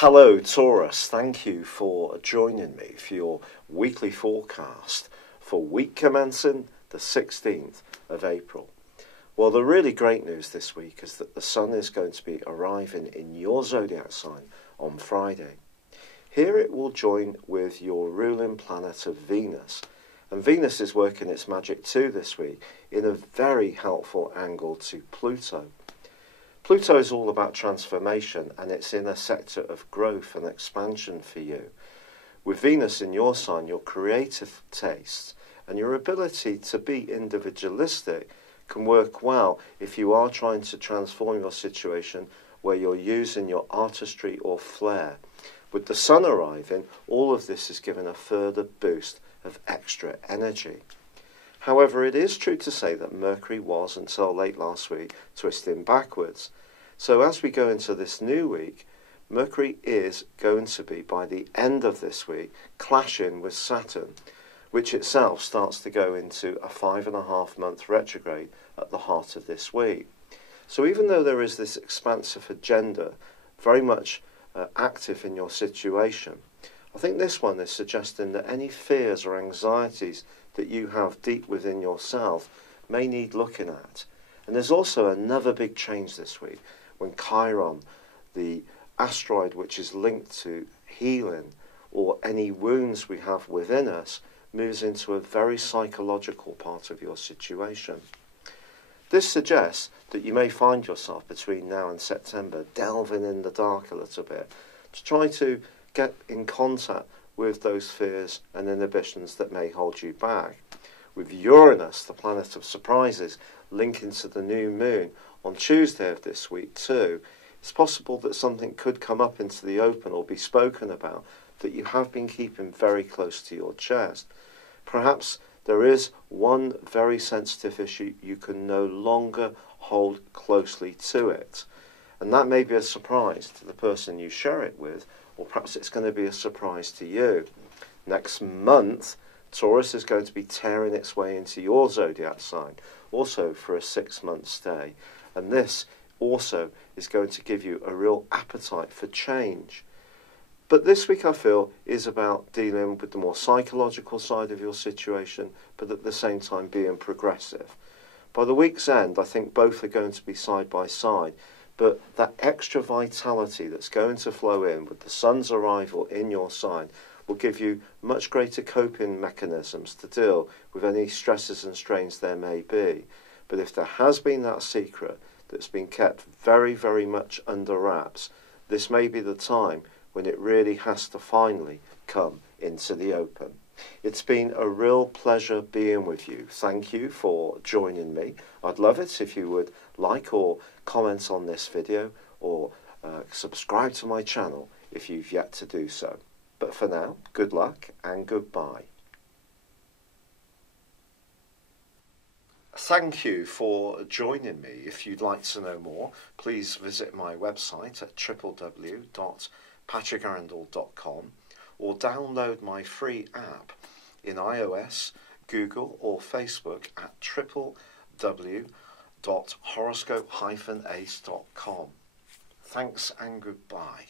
Hello Taurus, thank you for joining me for your weekly forecast for week commencing the 16th of April. Well, the really great news this week is that the Sun is going to be arriving in your zodiac sign on Friday. Here it will join with your ruling planet of Venus, and Venus is working its magic too this week in a very helpful angle to Pluto. Pluto is all about transformation, and it's in a sector of growth and expansion for you. With Venus in your sign, your creative tastes and your ability to be individualistic can work well if you are trying to transform your situation where you're using your artistry or flair. With the Sun arriving, all of this is given a further boost of extra energy. However, it is true to say that Mercury was, until late last week, twisting backwards. So as we go into this new week, Mercury is going to be, by the end of this week, clashing with Saturn, which itself starts to go into a 5.5-month retrograde at the heart of this week. So even though there is this expansive agenda very much active in your situation, I think this one is suggesting that any fears or anxieties that you have deep within yourself may need looking at. And there's also another big change this week when Chiron, the asteroid which is linked to healing or any wounds we have within us, moves into a very psychological part of your situation. This suggests that you may find yourself between now and September delving in the dark a little bit to try to get in contact with those fears and inhibitions that may hold you back. With Uranus, the planet of surprises, linking to the new moon on Tuesday of this week too, it's possible that something could come up into the open or be spoken about that you have been keeping very close to your chest. Perhaps there is one very sensitive issue you can no longer hold closely to it, and that may be a surprise to the person you share it with, or perhaps it's going to be a surprise to you. Next month, Taurus is going to be tearing its way into your zodiac sign, also for a 6-month stay, and this also is going to give you a real appetite for change. But this week, I feel, is about dealing with the more psychological side of your situation, but at the same time being progressive. By the week's end, I think both are going to be side by side, but that extra vitality that's going to flow in with the Sun's arrival in your sign will give you much greater coping mechanisms to deal with any stresses and strains there may be. But if there has been that secret that's been kept very, very much under wraps, this may be the time when it really has to finally come into the open. It's been a real pleasure being with you. Thank you for joining me. I'd love it if you would like or comment on this video, or subscribe to my channel if you've yet to do so. But for now, good luck and goodbye. Thank you for joining me. If you'd like to know more, please visit my website at www.patrickarundell.com or download my free app in iOS, Google or Facebook at www.horoscope-ace.com. Thanks and goodbye.